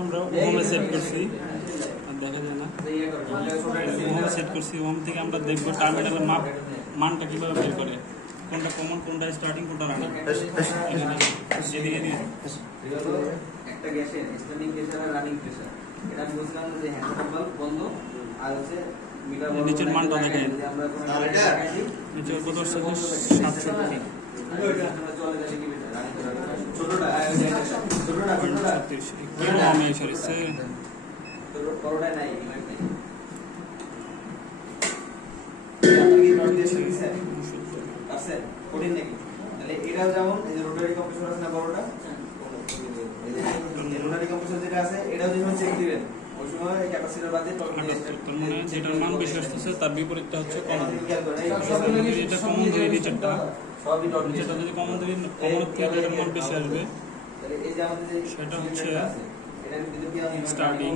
আমরা ওমে সেট করছি, আর দেখা যায় না ওমে সেট করছি। ওম থেকে আমরা দেখবো টার্মিনালের মানটা কিভাবে বের করে, কোনটা কমন, কোনটা স্টার্টিং, কোনটা রানিং। একটা গ্যাসের স্টার্টিং প্রেসার আর রানিং প্রেসার, এটা আমি বলছিলাম যে হ্যান্ড বাল্ব বন্ধ আর হচ্ছে মিটার বন্ধ। নিচের মানটা দেখেন, আমরা আর এটা নিচে কত হচ্ছে 67। আমরা চলে যাচ্ছি কি রানিং ছোটটা আমি সরি বড়টা নাই আপনি কি নট দিয়ে দিয়েছেন আছে কঠিন নাকি? তাহলে এটাও যেমন এই যে রোটারি কম্প্রেসর আছে না বড়টা, এই রোটারি কম্প্রেসর যেটা আছে এটাও যখন চেক দিবেন ওই সময় ক্যাপাসিটর বাদে তার মানে যেটার মান বেশি আসতেছে তার বিপরীতটা হচ্ছে কমন। এটা কমন ধরে নিচেরটা সবই ডট, যেটা যদি কমন ধরে কমন থেকে যেটার মান বেশি আসবে তাহলে এই যে আমাদের যে সেটা হচ্ছে এটার ভিতরে কি স্টার্টিং,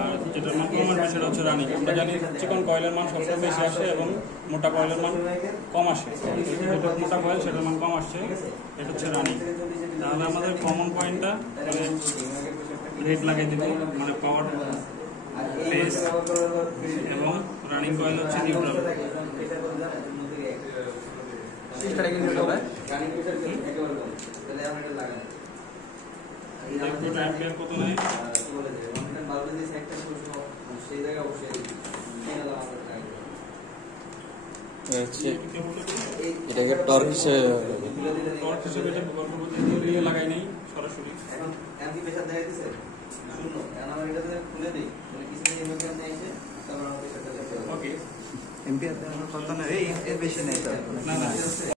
আর যেটার মান কম আসবে সেটা হচ্ছে রানিং। আমরা জানি চিকন কয়েলের মান সবসময় বেশি আসে এবং মোটা কয়েলের মান কম আসে। যেটা মোটা কয়েল সেটার মান কম আসছে, এটা হচ্ছে রানিং। তাহলে আমাদের কমন পয়েন্টটা মানে রেড লাগিয়ে দিব, মানে পাওয়ার ফেস, এবং রানিং কয়েল হচ্ছে নিউট্রাল। দেখো অ্যাম্পিয়ার কত নেয়। এটাকে টর্ক হিসেবে এটা লাগাই নেই সরাসরি। এখন এমপি প্রেসার দেখাইতেছে শূন্য, এখন আমরা এটা খুলে দিই, মানে কিছু দিন এমপি আপনি এসে তারপর আমরা প্রেসারটা দেখতে পাবো। ওকে, এমপিআর কত না, এই বেশি নেই তো না